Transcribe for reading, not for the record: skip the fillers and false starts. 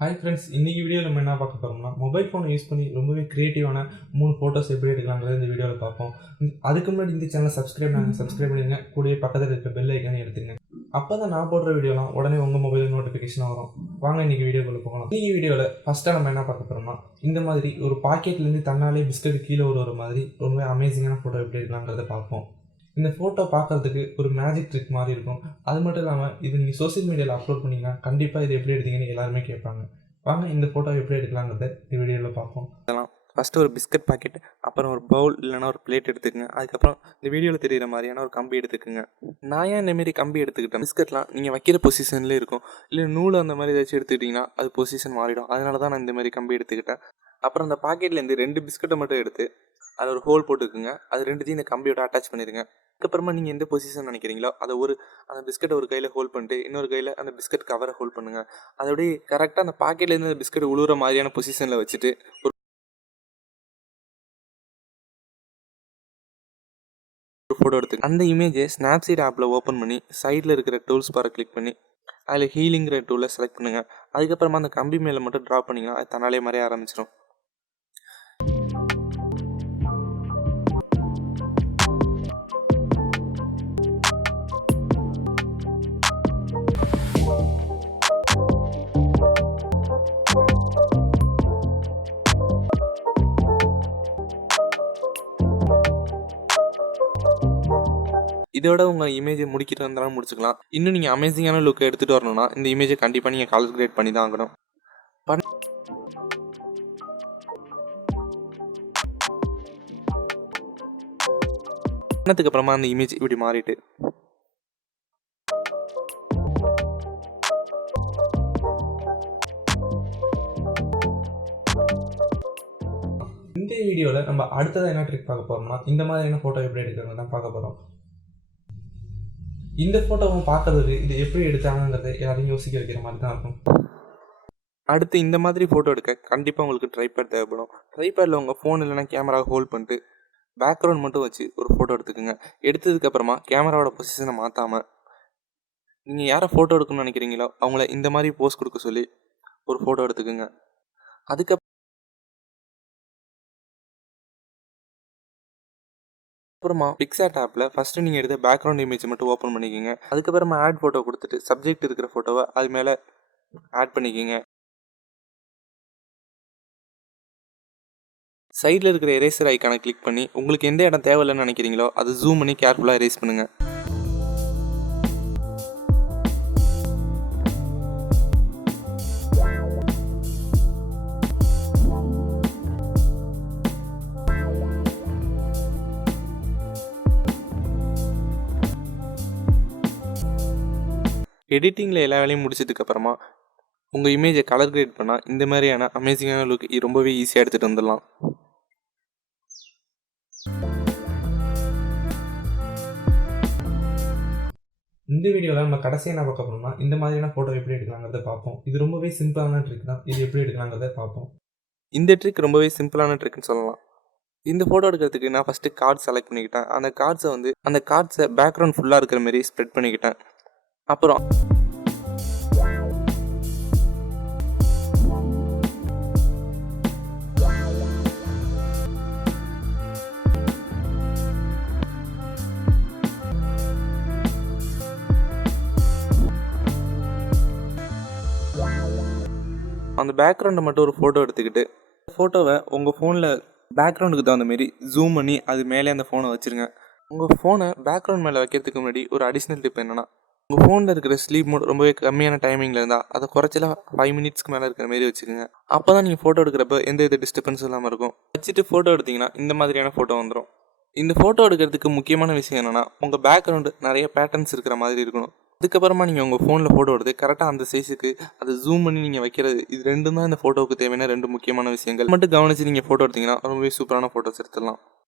Hi friends, இன்றைக்கி வீடியோவில் நம்ம என்ன பார்க்க போகிறோம்னா மொபைல் ஃபோனை யூஸ் பண்ணி ரொம்பவே க்ரியேட்டிவான 3 ஃபோட்டோஸ் எப்படி எடுக்கலாங்கிறத இந்த வீடியோவில் பார்ப்போம். அதுக்கு முன்னாடி இந்த சேனலை சப்ஸ்கிரைப் பண்ணிடுங்க. கூடவே பக்கத்தில் இருக்க பெல் ஐக்கானே எடுத்துங்க. அப்போ தான் நான் போடுற வீடியோலாம் உடனே உங்கள் மொபைல் நோட்டிஃபிகேஷனாக வரும். வாங்க இன்றைக்கி வீடியோக்குள்ளே போகலாம். இன்றைக்கி வீடியோவில் ஃபஸ்ட்டாக நம்ம என்ன பார்க்க போகிறோம்னா இந்த மாதிரி ஒரு பாக்கெட்லேருந்து தன்னாலே பிஸ்கட் கீழே ஒரு மாதிரி ரொம்பவே அமேசிங்கான ஃபோட்டோ எப்படி எடுக்கலாங்கிறத பார்ப்போம். இந்த ஃபோட்டோ பார்க்குறதுக்கு ஒரு மேஜிக் ட்ரிக் மாதிரி இருக்கும். அது மட்டும் இல்லாமல் இது நீங்கள் சோஷியல் மீடியாவில் அப்லோட் பண்ணிங்கன்னா கண்டிப்பாக இது எப்படி எடுத்தீங்கன்னு எல்லாருமே கேட்பாங்க. வாங்க இந்த ஃபோட்டோ எப்படி எடுக்கலாங்கிறத இந்த வீடியோவில் பார்ப்போம். ஃபஸ்ட்டு ஒரு பிஸ்கட் பாக்கெட், அப்புறம் ஒரு பவுல் இல்லைனா ஒரு பிளேட் எடுத்துக்கங்க. அதுக்கப்புறம் இந்த வீடியோவில் தெரிகிற மாதிரியான ஒரு கம்பி எடுத்துக்கோங்க. நான் ஏன் இந்தமாரி கம்பி எடுத்துக்கிட்டேன், பிஸ்கட்லாம் நீங்கள் வைக்கிற பொசிஷன்லேயே இருக்கும். இல்லை நூல் அந்த மாதிரி ஏதாச்சும் எடுத்துக்கிட்டிங்கன்னா அது பொசிஷன் மாறிடும். அதனால தான் நான் இந்தமாரி கம்பி எடுத்துக்கிட்டேன். அப்புறம் அந்த பாக்கெட்லேருந்து 2 பிஸ்கட்டை மட்டும் எடுத்து அதில் ஒரு ஹோல் போட்டுக்குங்க. அது ரெண்டுத்தையும் இந்த கம்பியோட அட்டாச் பண்ணிடுங்க. அதுக்கப்புறமா நீங்கள் எந்த பொசிஷன் நினைக்கிறீங்களோ அதை அந்த பிஸ்கட்டை ஒரு கையில் ஹோல்ட் பண்ணிட்டு இன்னொரு கையில் அந்த பிஸ்கட் கவரை ஹோல்ட் பண்ணுங்கள். அதோடய கரெக்டாக அந்த பாக்கெட்லேருந்து அந்த பிஸ்கட் உழுவுற மாதிரியான பொசிஷனில் வச்சுட்டு ஒரு ஃபோட்டோ எடுத்துங்க. அந்த இமேஜை ஸ்னாப்சீட் ஆப்பில் ஓப்பன் பண்ணி சைடில் இருக்கிற டூல்ஸ் பாரை கிளிக் பண்ணி அதில் ஹீலிங்கிற டூலை செலக்ட் பண்ணுங்கள். அதுக்கப்புறமா அந்த கம்பி மேலே மட்டும் ட்ரா பண்ணிங்கன்னா அது தன்னாலே மறைய ஆரம்பிச்சிடும். இதோட உங்கள் இமேஜை முடிக்கிட்டு இருந்தாலும் முடிச்சுக்கலாம். இன்னும் நீங்கள் அமேசிங்கான லுக்கை எடுத்துகிட்டு வரணும்னா இந்த இமேஜை கண்டிப்பாக நீங்கள் கலர் கிரேட் பண்ணி தான் ஆகணும். பண்ணதுக்கு அப்புறமா அந்த இமேஜ் இப்படி மாறிட்டு இந்த வீடியோவில் நம்ம அடுத்ததாக என்ன ட்ரிக் பார்க்க போகிறோம்னா இந்த மாதிரியான ஃபோட்டோ எப்படி எடுக்கிறது தான் பார்க்க போகிறோம். இந்த ஃபோட்டோவை பார்க்கறதுக்கு இது எப்படி எடுத்தாங்கிறத யாரையும் யோசிக்க வைக்கிற மாதிரி தான் இருக்கும். அடுத்து இந்த மாதிரி ஃபோட்டோ எடுக்க கண்டிப்பாக உங்களுக்கு ட்ரைபேட் தேவைப்படும். ட்ரைபேடில் உங்கள் ஃபோன் இல்லைனா கேமரா ஹோல்ட் பண்ணிட்டு பேக்ரவுண்ட் மட்டும் வச்சு ஒரு ஃபோட்டோ எடுத்துக்கோங்க. எடுத்ததுக்கப்புறமா கேமராவோட பொசிஷனை மாற்றாமல் நீங்கள் யாரை ஃபோட்டோ எடுக்கணும்னு நினைக்கிறீங்களோ அவங்கள இந்த மாதிரி போஸ் கொடுக்க சொல்லி ஒரு ஃபோட்டோ எடுத்துக்கோங்க. அப்புறமா பிக்சாட் ஆப்பில் ஃபஸ்ட்டு நீங்கள் எடுத்த பேக்ரவுண்ட் இமேஜ் மட்டும் ஓப்பன் பண்ணிக்கோங்க. அதுக்கப்புறமா ஆட் ஃபோட்டோ கொடுத்துட்டு சப்ஜெக்ட் இருக்கிற ஃபோட்டோவை அது மேலே ஆட் பண்ணிக்கோங்க. சைடில் இருக்கிற எரேசர் ஐக்கானை கிளிக் பண்ணி உங்களுக்கு எந்த இடம் தேவையில்லைன்னு நினைக்கிறீங்களோ அதை ஜூம் பண்ணி கேர்ஃபுல்லாக எரேஸ் பண்ணுங்கள். எடிட்டிங்கில் எல்லா வேலையும் முடிச்சதுக்கப்புறமா உங்கள் இமேஜை கலர் கிரேட் பண்ணால் இந்த மாதிரியான அமேசிங்கான லுக் ரொம்பவே ஈஸியாக எடுத்துகிட்டு வந்துடலாம். இந்த வீடியோவில் நம்ம கடைசியாக என்ன பார்க்க போகிறோம்னா இந்த மாதிரியான ஃபோட்டோ எப்படி எடுக்கலாங்கிறத பார்ப்போம். இது ரொம்பவே சிம்பிளான ட்ரிக் தான். இது எப்படி எடுக்கலாங்கிறத பார்ப்போம். இந்த ட்ரிக் ரொம்பவே சிம்பிளான ட்ரிக்னு சொல்லலாம். இந்த ஃபோட்டோ எடுக்கிறதுக்கு நான் ஃபஸ்ட்டு கார்டு செலக்ட் பண்ணிக்கிட்டேன். அந்த கார்ட்ஸை பேக்ரவுண்ட் ஃபுல்லாக இருக்கிற மாதிரி ஸ்ப்ரெட் பண்ணிக்கிட்டேன். அப்புறம் அந்த பேக்ரவுண்டை மட்டும் ஒரு ஃபோட்டோ எடுத்துக்கிட்டு ஃபோட்டோவை உங்கள் ஃபோனில் பேக்ரவுண்டுக்கு தகுந்த மாரி ஜூம் பண்ணி அது மேலே அந்த ஃபோனை வச்சுருங்க. உங்கள் ஃபோனை பேக்ரவுண்ட் மேலே வைக்கிறதுக்கு முன்னாடி ஒரு அடிஷ்னல் டிப் என்னென்னா, உங்கள் ஃபோனில் இருக்கிற ஸ்லீப் மோட் ரொம்பவே கம்மியான டைமிங்கில் இருந்தால் அதை குறைச்சல 5 மினிட்ஸ்க்கு மேலே இருக்கிற மாரி வச்சுக்கோங்க. அப்போ தான் நீங்கள் ஃபோட்டோ எடுக்கிறப்ப எந்த வித டிஸ்டர்பன்ஸும் இல்லாமல் இருக்கும். வச்சுட்டு ஃபோட்டோ எடுத்திங்கன்னா இந்த மாதிரியான ஃபோட்டோ வந்துடும். இந்த ஃபோட்டோ எடுக்கிறதுக்கு முக்கியமான விஷயம் என்னென்னா, உங்கள் பேக்ரவுண்டு நிறைய பேட்டர்ன்ஸ் இருக்கிற மாதிரி இருக்கணும். அதுக்கப்புறமா நீங்கள் உங்கள் ஃபோனில் ஃபோட்டோ எடுத்து கரெக்டாக அந்த சைஸுக்கு அதை ஜூம் பண்ணி நீங்கள் வைக்கிறது, இது ரெண்டும் தான் இந்த ஃபோட்டோவுக்கு தேவையான 2 முக்கியமான விஷயங்கள். மட்டும் கவனித்து நீங்கள் ஃபோட்டோ எடுத்திங்கன்னா ரொம்பவே சூப்பரான ஃபோட்டோஸ் எடுத்துடலாம்.